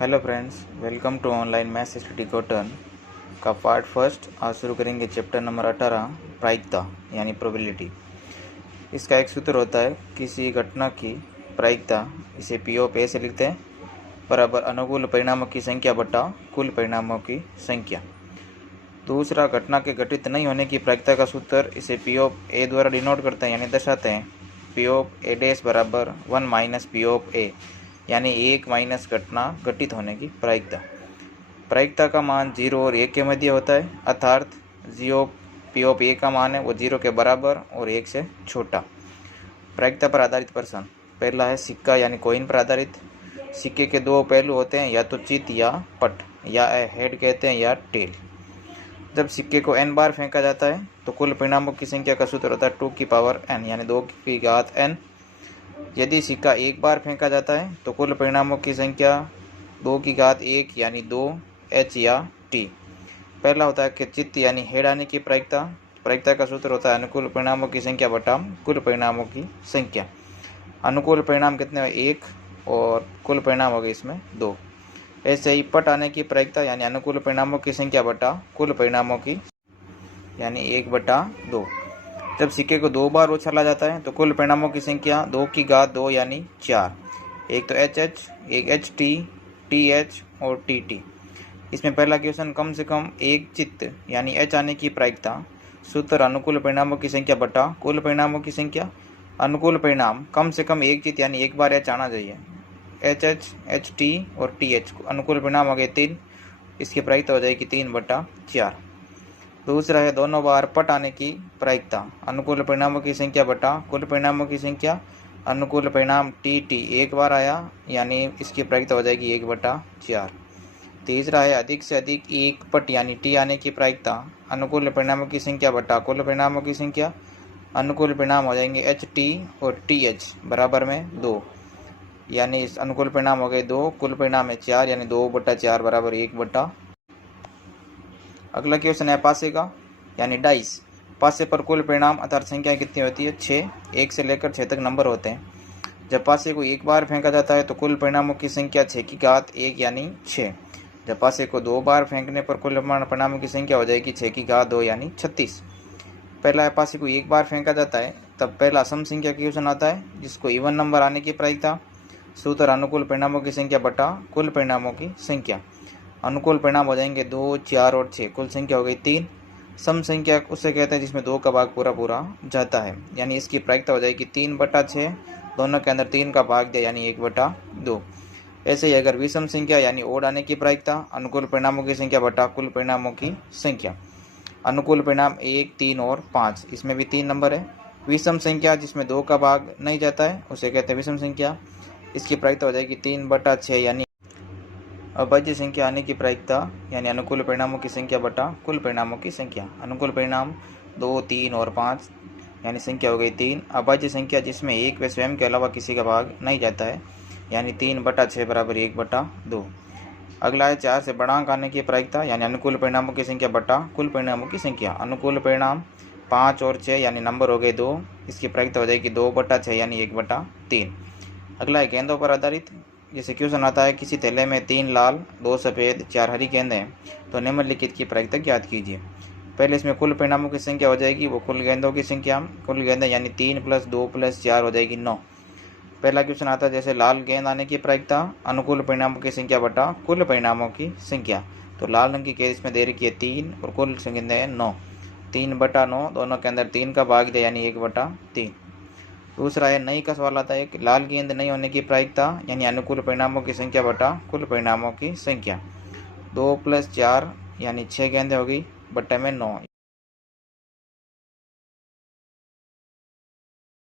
Hello friends, welcome to online maths study cotton का part first. आज शुरू करेंगे चैप्टर नंबर 18, प्रायिकता यानी प्रोबेबिलिटी। इसका एक सूत्र होता है किसी घटना की प्रायिकता, इसे पी ऑफ ए से लिखते हैं, बराबर अनुकूल परिणामों की संख्या बटा कुल परिणामों की संख्या। दूसरा, घटना के घटित नहीं होने की प्रायिकता का सूत्र, इसे पी ऑफ ए द्वारा डिनोट करते हैं यानी दर्शाते हैं। पी ऑफ ए डैश बराबर 1 माइनस पी ऑफ ए, यानी 1 माइनस घटना घटित होने की प्रायिकता। प्रायिकता का मान 0 और 1 के मध्य होता है, अर्थात पी ऑफ ए का मान है वो 0 के बराबर और 1 से छोटा। प्रायिकता पर आधारित प्रश्न। पहला है सिक्का यानी कॉइन पर आधारित। सिक्के के दो पहलू होते हैं, या तो चित या पट, या हेड कहते हैं या टेल। जब सिक्के को n बार फेंका जाता है तो कुल परिणामों की संख्या का सूत्र होता है 2 की पावर n यानी 2 की घात n। यदि सिक्का एक बार फेंका जाता है तो कुल परिणामों की संख्या 2 की घात 1 यानी 2h या t। पहला होता है कि चित्त यानी हेड आने की प्रायिकता। प्रायिकता का सूत्र होता है अनुकूल परिणामों की संख्या बटा कुल परिणामों की संख्या। अनुकूल परिणाम कितने हैं? 1 और कुल परिणाम हो गए इसमें 2। ऐसे ही पट आने की प्रायिकता यानी अनुकूल परिणामों की संख्या बटा कुल परिणामों की यानी 1/2। जब सिक्के को 2 बार उछाला जाता है तो कुल परिणामों की संख्या 2 की घात 2 यानी 4। एक तो HH, एक HT, TH और TT। इसमें पहला क्वेश्चन कम से कम एक चित्त यानी H आने की प्रायिकता। सूत्र अनुकूल परिणामों की संख्या बटा कुल परिणामों की संख्या। अनुकूल परिणाम कम से कम एक चित्त यानी एक बार H आना चाहिए। HH, HT और TH अनुकूल परिणाम हो गए 3। इसकी प्रायिकता हो जाएगी 3/4। दूसरा है दोनों बार पट आने की प्रायिकता। अनुकूल परिणामों की संख्या बटा कुल परिणामों की संख्या। अनुकूल परिणाम TT एक बार आया यानी इसकी प्रायिकता हो जाएगी 1/4। तीसरा है अधिक से अधिक एक पट यानी T आने की प्रायिकता। अनुकूल परिणामों की संख्या बटा कुल परिणामों की संख्या। अनुकूल परिणाम हो जाएंगे HT और TH बराबर में 2, यानी इस अनुकूल परिणाम हो गए 2, कुल परिणाम है 4 यानी 2/4 बराबर 1/। अगला क्वेश्चन है पासे का यानी डाइस। पासे पर कुल परिणाम अर्थात संख्या कितनी होती है? 6। 1 से लेकर 6 तक नंबर होते हैं। जब पासे को एक बार फेंका जाता है तो कुल परिणामों की संख्या 6 की घात 1 यानी 6। जब पासे को 2 बार फेंकने पर कुल परिणामों की संख्या हो जाएगी 6 की घात 2 यानी 36। पहला पासे को एक बार फेंका जाता है तब पहला सम संख्या का क्वेश्चन आता है जिसको इवन नंबर आने की प्रायिकता। सूत्र अनुकूल परिणामों की संख्या बटा कुल परिणामों की संख्या। अनुकूल परिणाम हो जाएंगे 2, 4 और 6, कुल संख्या हो गई 3। सम संख्या उसे कहते हैं जिसमें 2 का भाग पूरा जाता है, यानी इसकी प्रायिकता हो जाएगी 3/6। दोनों के अंदर 3 का भाग दिया यानी 1/2। ऐसे ही अगर विषम संख्या यानी ओड आने की प्रायिकता, अनुकूल परिणामों की संख्या बटा कुल परिणामों की संख्या। अनुकूल परिणाम 1, 3 और 5, इसमें भी 3 नंबर है। विषम संख्या जिसमें 2 का भाग नहीं जाता है उसे कहते हैं विषम संख्या। इसकी प्रायिकता हो जाएगी 3/6 यानी अभाज्य संख्या आने की प्रायिकता यानी अनुकूल परिणामों की संख्या बटा कुल परिणामों की संख्या। अनुकूल परिणाम 2, 3 और 5 यानी संख्या हो गई 3। अभाज्य संख्या जिसमें 1 व स्वयं के अलावा किसी का भाग नहीं जाता है यानी 3/6 बराबर 1/2। अगला है 4 से बड़ा अंक आने की प्रायिकता यानी अनुकूल परिणामों की संख्या बटा कुल परिणामों की संख्या। अनुकूल परिणाम 5 और 6 यानी नंबर हो गए 2। इसकी प्रायिकता हो जाएगी 2/6 यानी 1/3। अगला है गेंदों पर आधारित। जैसे क्वेश्चन आता है किसी थैले में 3 लाल, 2 सफ़ेद, 4 हरी गेंद हैं, तो निम्नलिखित की प्रायिकता ज्ञात कीजिए। पहले इसमें कुल परिणामों की संख्या हो जाएगी वो कुल गेंदों की संख्या। कुल गेंदें यानी 3 + 2 + 4 हो जाएगी 9। पहला क्वेश्चन आता है जैसे लाल गेंद आने की प्रायिकता अनुकूल परिणामों की संख्या बटा कुल परिणामों की संख्या। तो लाल रंग की गेंद इसमें दे रखी है 3 और कुल गेंदें हैं 9। 3/9, दोनों के अंदर 3 का भाग दिया यानी 1/3। दूसरा है नई का सवाल आता है कि लाल गेंद नहीं होने की प्रायिकता यानी अनुकूल परिणामों की संख्या बटा कुल परिणामों की संख्या। 2 + 4 यानी 6 गेंदें होगी बट्टे में 9।